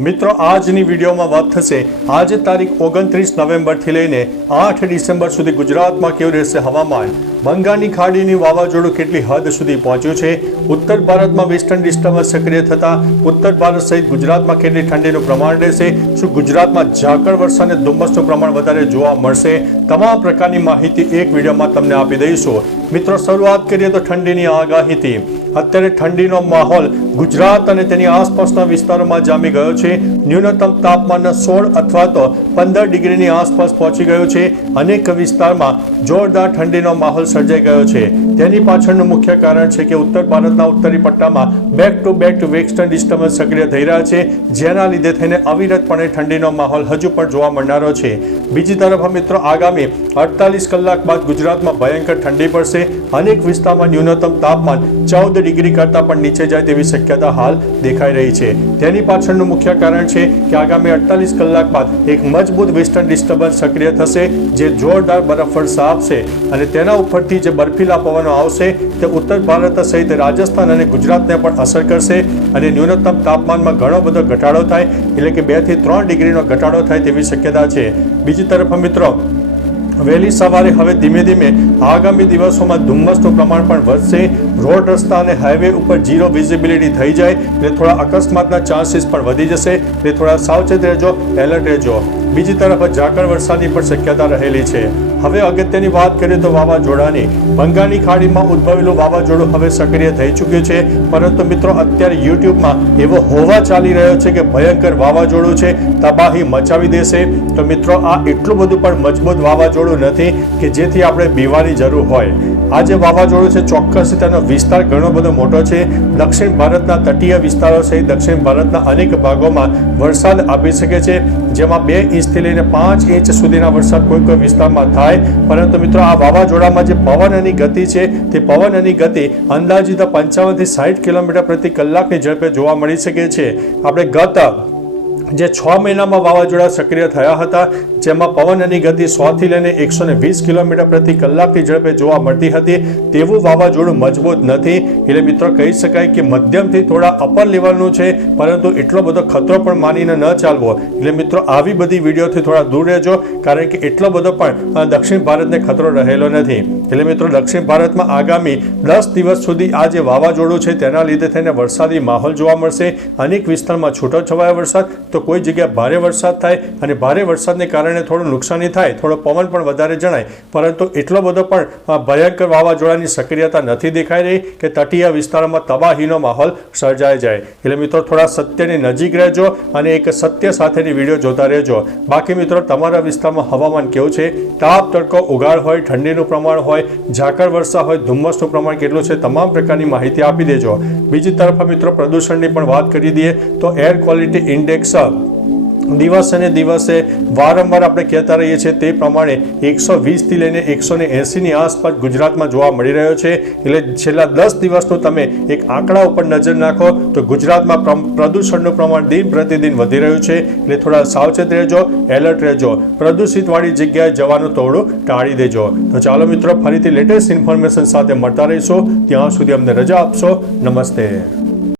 મિત્રો આજની વિડીયોમાં વાત થશે આજે તારીખ 29 નવેમ્બરથી લઈને 8 ડિસેમ્બર સુધી ગુજરાતમાં કેવું રહેશે હવામાન, બંગાળની ખાડીની વાવાઝોડું કેટલી હદ સુધી પહોંચ્યું છે, ઉત્તર ભારતમાં વેસ્ટર્ન ડિસ્ટર્બન્સ સક્રિય થતા ઉત્તર ભારત સહિત ગુજરાતમાં કેટલી ઠંડીનું પ્રમાણ રહેશે, શું ગુજરાતમાં ઝાકળ વર્ષા અને ધુમ્મસનું પ્રમાણ વધારે જોવા મળશે, તમામ પ્રકારની માહિતી એક વિડીયોમાં તમને આપી દઈશું। મિત્રો શરૂઆત કરીએ તો ઠંડીની આગાહીથી। અત્યારે ઠંડીનો માહોલ ગુજરાત અને તેની આસપાસના વિસ્તારોમાં જામી ગયો છે। ન્યૂનતમ તાપમાન 16 અથવા તો 15 ડિગ્રીની આસપાસ પહોંચી ગયું છે। અનેક વિસ્તારમાં જોરદાર ઠંડીનો માહોલ સર્જાઈ ગયો છે। તેની પાછળનું મુખ્ય કારણ છે કે ઉત્તર ભારતના ઉત્તરી પટ્ટામાં બેક ટુ વેસ્ટર્ન ડિસ્ટર્બન્સ સક્રિય થઈ રહ્યા છે, જેના લીધે થઈને અવિરતપણે ઠંડીનો માહોલ હજુ પણ જોવા મળનારો છે। બીજી તરફ મિત્રો આગામી 48 કલાક બાદ ગુજરાતમાં ભયંકર ઠંડી પડશે। અનેક વિસ્તારમાં ન્યૂનતમ તાપમાન 14 ડિગ્રી કરતાં પણ નીચે જાય તેવી શક્યતા હાલ દેખાઈ રહી છે। તેની પાછળનું મુખ્ય કારણ છે કે આગામી 48 કલાક બાદ એક મજબૂત વેસ્ટર્ન ડિસ્ટર્બન્સ સક્રિય થશે, જે જોરદાર બરફવર્ષા આપશે અને તેના ઉપરથી જે બર્ફીલા પવનો આવશે તે ઉત્તર ભારત સહિત રાજસ્થાન અને ગુજરાતને પણ અસર કરશે અને ન્યૂનતમ તાપમાનમાં ઘણો બધો ઘટાડો થાય, એટલે કે 2 થી 3 ડિગ્રીનો ઘટાડો થાય તેવી શક્યતા છે। બીજી તરફ મિત્રો વહેલી સવારે હવે ધીમે ધીમે આગામી દિવસોમાં ધુમ્મસનું પ્રમાણ પણ વધશે। રોડ રસ્તા અને હાઈવે ઉપર ઝીરો વિઝિબિલિટી થઈ જાય એટલે થોડા અકસ્માતના ચાન્સીસ પણ વધી જશે, એટલે થોડા સાવચેત રહેજો, એલર્ટ રહેજો। બીજી તરફ ઝાકળ વર્ષાની પણ શક્યતા રહેલી છે। હવે અગત્યની વાત કરીએ તો વાવાઝોડાની। બંગાળની ખાડીમાં ઉદ્ભવેલું વાવાઝોડું હવે સક્રિય થઈ ચૂક્યું છે, પરંતુ મિત્રો અત્યારે યુટ્યુબમાં એવો હોવા ચાલી રહ્યો છે કે ભયંકર વાવાઝોડું છે, તબાહી મચાવી દેશે। તો મિત્રો આ એટલું બધું પણ મજબૂત વાવાઝોડું નથી કે જેથી આપણે બીવાની જરૂર હોય। આ જે વાવાઝોડું છે ચોક્કસ તેનો વિસ્તાર ઘણો બધો મોટો છે। દક્ષિણ ભારતના તટીય વિસ્તારો સહિત દક્ષિણ ભારતના અનેક ભાગોમાં વરસાદ આપી શકે છે, જેમાં 2 ઇંચથી લઈને 5 ઇંચ સુધીના વરસાદ કોઈ વિસ્તારમાં થાય। પરંતુ મિત્રો આ વાવાઝોડામાં જે પવનની ગતિ છે તે પવનની ગતિ અંદાજિત 55 થી 60 કિલોમીટર પ્રતિ કલાકની ઝડપે જોવા મળી શકે છે। આપણે ગત જે 6 મહિનામાં વાવાઝોડા સક્રિય થયા હતા, જેમાં પવનની ગતિ 100 થી લઈને 120 કિલોમીટર પ્રતિ કલાકની ઝડપે જોવા મળતી હતી, તેવું વાવાઝોડું મજબૂત નથી। એટલે મિત્રો કહી શકાય કે મધ્યમથી થોડા અપર લેવલનું છે, પરંતુ એટલો બધો ખતરો પણ માનીને ન ચાલવો। એટલે મિત્રો આવી બધી વિડીયોથી થોડા દૂર રહેજો, કારણ કે એટલો બધો પણ દક્ષિણ ભારતને ખતરો રહેલો નથી। એટલે મિત્રો દક્ષિણ ભારતમાં આગામી 10 દિવસ સુધી આ જે વાવાઝોડું છે તેના લીધે થઈને વરસાદી માહોલ જોવા મળશે। અનેક વિસ્તારમાં છૂટોછવાયો વરસાદ, તો કોઈ જગ્યાએ ભારે વરસાદ થાય અને ભારે વરસાદને કારણે થોડું નુકસાની થાય, થોડો પવન પણ વધારે જણાય, પરંતુ એટલો બધો પણ ભયંકર વાવાઝોડાની સક્રિયતા નથી દેખાઈ રહી કે તટીય વિસ્તારોમાં તબાહીનો માહોલ સર્જાઈ જાય। એટલે મિત્રો થોડા સત્યની નજીક રહેજો અને એક સત્ય સાથેની વિડીયો જોતા રહેજો। બાકી મિત્રો તમારા વિસ્તારમાં હવામાન કેવું છે, તાપ તડકો ઉગાડ હોય, ઠંડીનું પ્રમાણ હોય, ઝાકળ વર્ષા હોય, ધુમ્મસનું પ્રમાણ કેટલું છે, તમામ પ્રકારની માહિતી આપી દેજો। બીજી તરફ મિત્રો પ્રદૂષણની પણ વાત કરી દઈએ તો એર ક્વોલિટી ઇન્ડેક્સ દિવસે ને દિવસે વારંવાર આપણે કહેતા રહીએ છીએ તે પ્રમાણે 120 થી લઈને 180ની આસપાસ ગુજરાતમાં જોવા મળી રહ્યો છે। એટલે છેલ્લા 10 દિવસનું તમે એક આંકડા ઉપર નજર નાખો તો ગુજરાતમાં પ્રદૂષણનું પ્રમાણ દિન પ્રતિદિન વધી રહ્યું છે। એટલે થોડા સાવચેત રહેજો, એલર્ટ રહેજો, પ્રદૂષિતવાળી જગ્યાએ જવાનું થોડું ટાળી દેજો। તો ચાલો મિત્રો ફરીથી લેટેસ્ટ ઇન્ફોર્મેશન સાથે મળતા રહીશું, ત્યાં સુધી અમને રજા આપશો। નમસ્તે।